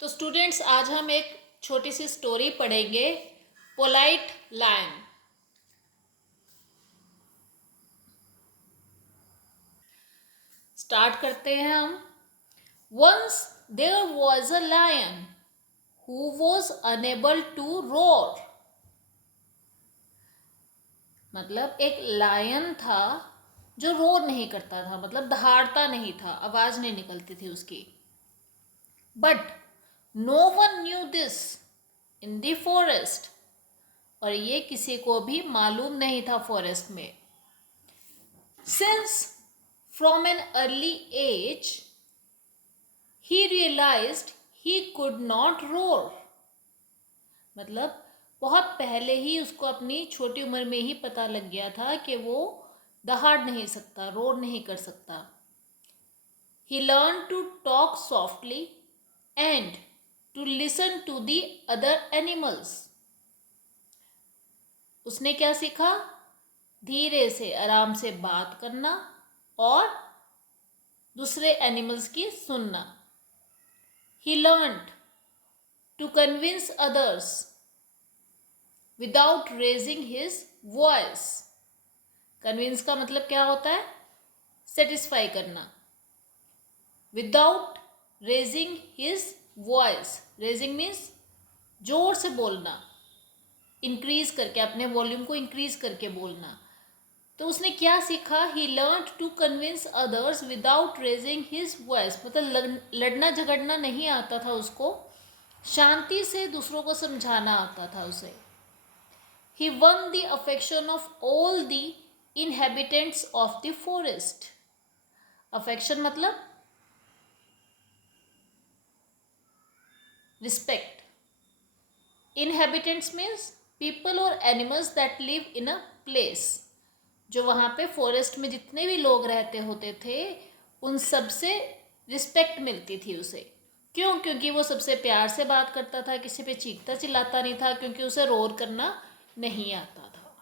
तो स्टूडेंट्स, आज हम एक छोटी सी स्टोरी पढ़ेंगे, पोलाइट लायन। स्टार्ट करते हैं हम। Once there was a lion who was unable to roar. मतलब एक लायन था जो रोर नहीं करता था, मतलब दहाड़ता नहीं था, आवाज नहीं निकलती थी उसकी। But no one knew this in the forest. और ये किसी को भी मालूम नहीं था फॉरेस्ट में। Since from an early age he realized he could not roar। मतलब बहुत पहले ही उसको अपनी छोटी उम्र में ही पता लग गया था कि वो दहाड़ नहीं सकता, रोर नहीं कर सकता। He learned to talk softly and to listen to the other animals। उसने क्या सीखा? धीरे से आराम से बात करना और दूसरे एनिमल्स की सुनना। He learned to convince others without raising his voice। Convince का मतलब क्या होता है? Satisfy करना। Without raising his voice। Raising means जोर से बोलना, इंक्रीज करके, अपने वॉल्यूम को इंक्रीज करके बोलना। तो उसने क्या सीखा? He learned to convince others without raising his voice। मतलब लड़ना झगड़ना नहीं आता था उसको, शांति से दूसरों को समझाना आता था उसे। He won the affection of all the inhabitants of the forest। Affection मतलब respect। Inhabitants means people or animals that live in a place। जो वहाँ पे फॉरेस्ट में जितने भी लोग रहते होते थे उन सब से रिस्पेक्ट मिलती थी उसे। क्यों? क्योंकि वो सबसे प्यार से बात करता था, किसी पे चीखता चिल्लाता नहीं था, क्योंकि उसे रोर करना नहीं आता था।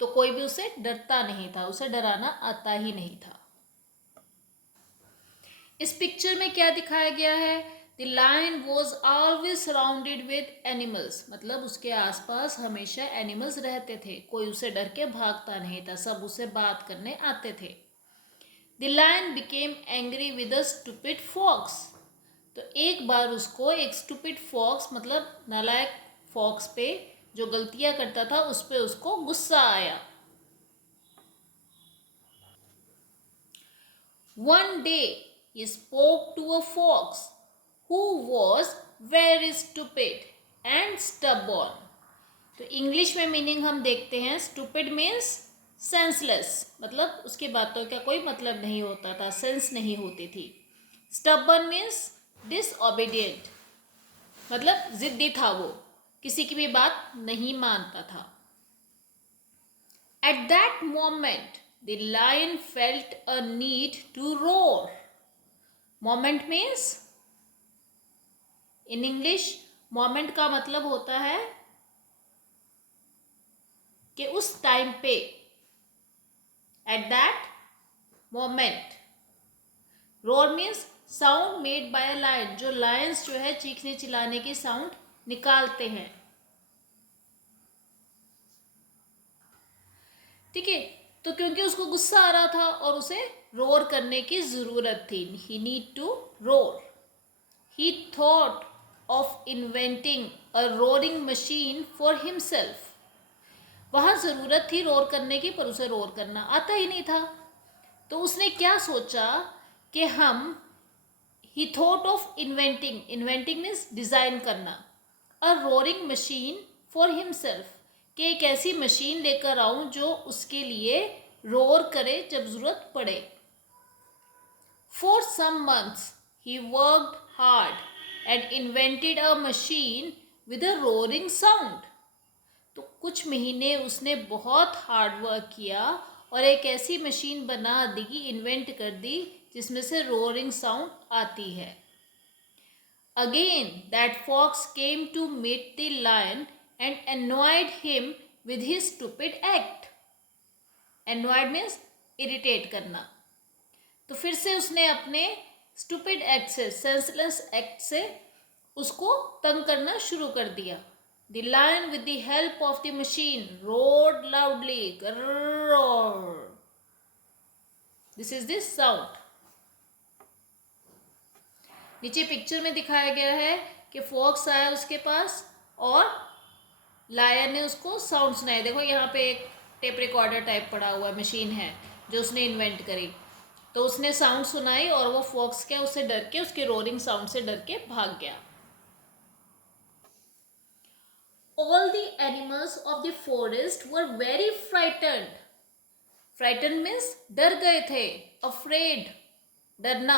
तो कोई भी उसे डरता नहीं था, उसे डराना आता ही नहीं था। इस पिक्चर में क्या दिखाया गया है? The lion was always surrounded with animals. मतलब उसके आसपास हमेशा एनिमल्स रहते थे, कोई उसे डर के भागता नहीं था, सब उसे बात करने आते थे। The lion became angry with a stupid fox. तो एक बार उसको एक स्टूपिड फॉक्स, मतलब नालायक फॉक्स पे जो गलतियां करता था उस पे उसको गुस्सा आया। One day he spoke to a fox who was very stupid and stubborn। तो इंग्लिश में मीनिंग हम देखते हैं। स्टूपिड मीन्स सेंसलेस, मतलब उसकी बातों का कोई मतलब नहीं होता था, सेंस नहीं होती थी। स्टबर्न मीन्स डिसओबीडियंट, मतलब जिद्दी था, वो किसी की भी बात नहीं मानता था। At that moment the lion felt a need to roar। Moment means, in English moment का मतलब होता है कि उस टाइम पे, at that moment। roar means sound made by a lion। जो lions जो है चीखने चिल्लाने की साउंड निकालते हैं, ठीक है। तो क्योंकि उसको गुस्सा आ रहा था और उसे रोर करने की जरूरत थी, he need to roar. He thought of inventing a roaring machine for himself. वहां जरूरत थी रोर करने की, पर उसे रोर करना आता ही नहीं था। तो उसने क्या सोचा कि he thought of inventing, inventing means design करना, a roaring machine for himself, कि एक ऐसी मशीन लेकर आऊं जो उसके लिए रोर करे जब जरूरत पड़े। For some months he worked hard and invented a machine with a roaring sound. तो कुछ महीने उसने बहुत हार्ड वर्क किया और एक ऐसी मशीन बना दी, इन्वेंट कर दी, जिसमें से रोरिंग साउंड आती है। Again that fox came to meet the lion and annoyed him with his stupid act। Annoyed means irritate करना। तो फिर से उसने अपने स्टूपिड एक्ट से, सेंसलेस एक्ट से उसको तंग करना शुरू कर दिया. The lion with the help of the machine roared loudly. Roar. This is the sound. नीचे पिक्चर में दिखाया गया है कि फॉक्स आया उसके पास और लायन ने उसको साउंड सुनाए. देखो यहाँ पे एक टेप रिकॉर्डर टाइप पड़ा हुआ मशीन है जो उसने इन्वेंट करी. तो उसने साउंड सुनाई और वो फॉक्स क्या उससे डर के, उसके रोरिंग साउंड से डर के भाग गया. All the animals of the forest were very frightened. Frightened means डर गए थे. Afraid, डरना.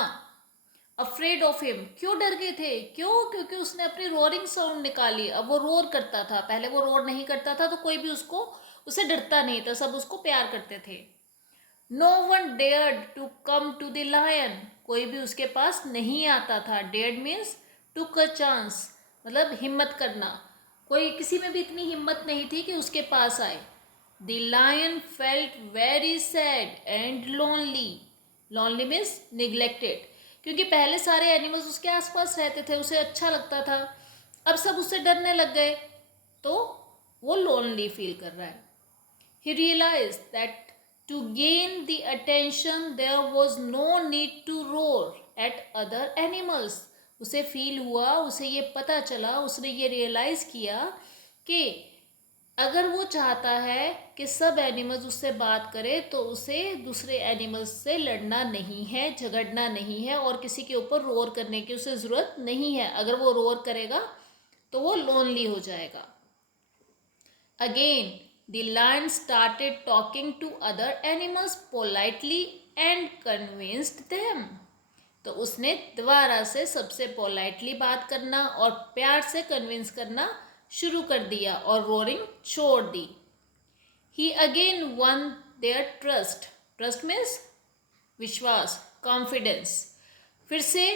Afraid of him. क्यों डर गए थे? क्यों? क्योंकि उसने अपनी रोरिंग साउंड निकाली. अब वो रोर करता था. पहले वो रोर नहीं करता था तो कोई भी उसे डरता नहीं था. सब उसको प्यार करते थे. No one dared to come to the lion. कोई भी उसके पास नहीं आता था. Dared means took a chance. मतलब हिम्मत करना. कोई किसी में भी इतनी हिम्मत नहीं थी कि उसके पास आए. The lion felt very sad and lonely. Lonely means neglected. क्योंकि पहले सारे एनिमल्स उसके आसपास रहते थे, उसे अच्छा लगता था. अब सब उससे डरने लग गए तो वो लोनली फील कर रहा है. He realized that to gain the attention there was no need to roar at other animals. उसे फील हुआ, उसे ये पता चला, उसने ये रियलाइज किया कि अगर वो चाहता है कि सब एनिमल्स उससे बात करें तो उसे दूसरे एनिमल्स से लड़ना नहीं है, झगड़ना नहीं है और किसी के ऊपर रोर करने की उसे ज़रूरत नहीं है. अगर वो रोर करेगा तो वो लोनली हो जाएगा. Again the lion started talking to other animals politely and convinced them. तो उसने दोबारा से सबसे पोलाइटली बात करना और प्यार से कन्विंस करना शुरू कर दिया और रोरिंग छोड़ दी. He again won their trust. Trust means विश्वास, कॉन्फिडेंस. फिर से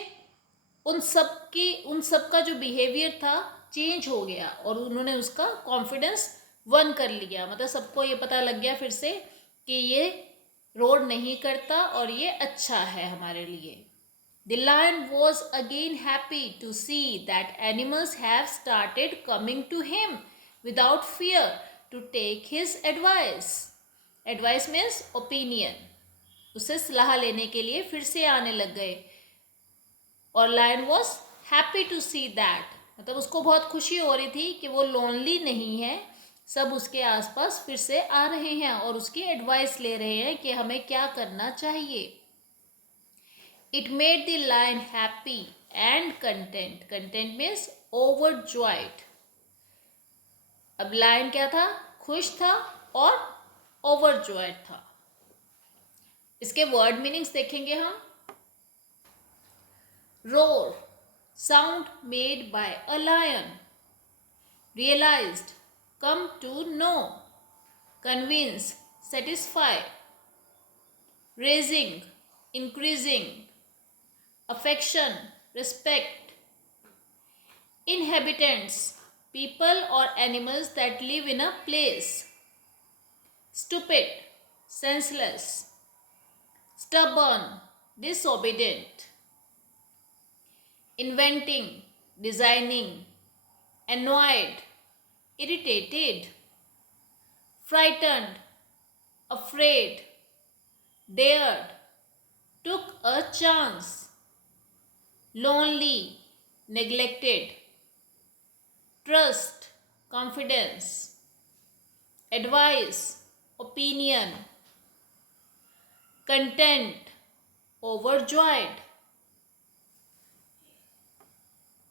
उन सब का जो बिहेवियर था चेंज हो गया और उन्होंने उसका कॉन्फिडेंस वन कर लिया. मतलब सबको ये पता लग गया फिर से कि ये रोड नहीं करता और ये अच्छा है हमारे लिए. The lion was again happy to see that animals have started coming to him without fear to take his advice. Advice means opinion. उसे सलाह लेने के लिए फिर से आने लग गए और lion was happy to see that. मतलब उसको बहुत खुशी हो रही थी कि वो लोनली नहीं है, सब उसके आसपास फिर से आ रहे हैं और उसकी एडवाइस ले रहे हैं कि हमें क्या करना चाहिए. It made the lion happy and content. Content means overjoyed. अब लायन क्या था? खुश था और overjoyed था. इसके वर्ड मीनिंग्स देखेंगे हम. Roar, sound made by a lion. Realized, come to know. Convince, satisfy. Raising, increasing. Affection, respect. Inhabitants, people or animals that live in a place. Stupid, senseless. Stubborn, disobedient. Inventing, designing. Annoyed, irritated. Frightened, afraid. Dared, took a chance. Lonely, neglected. Trust, confidence. Advice, opinion. Content, overjoyed.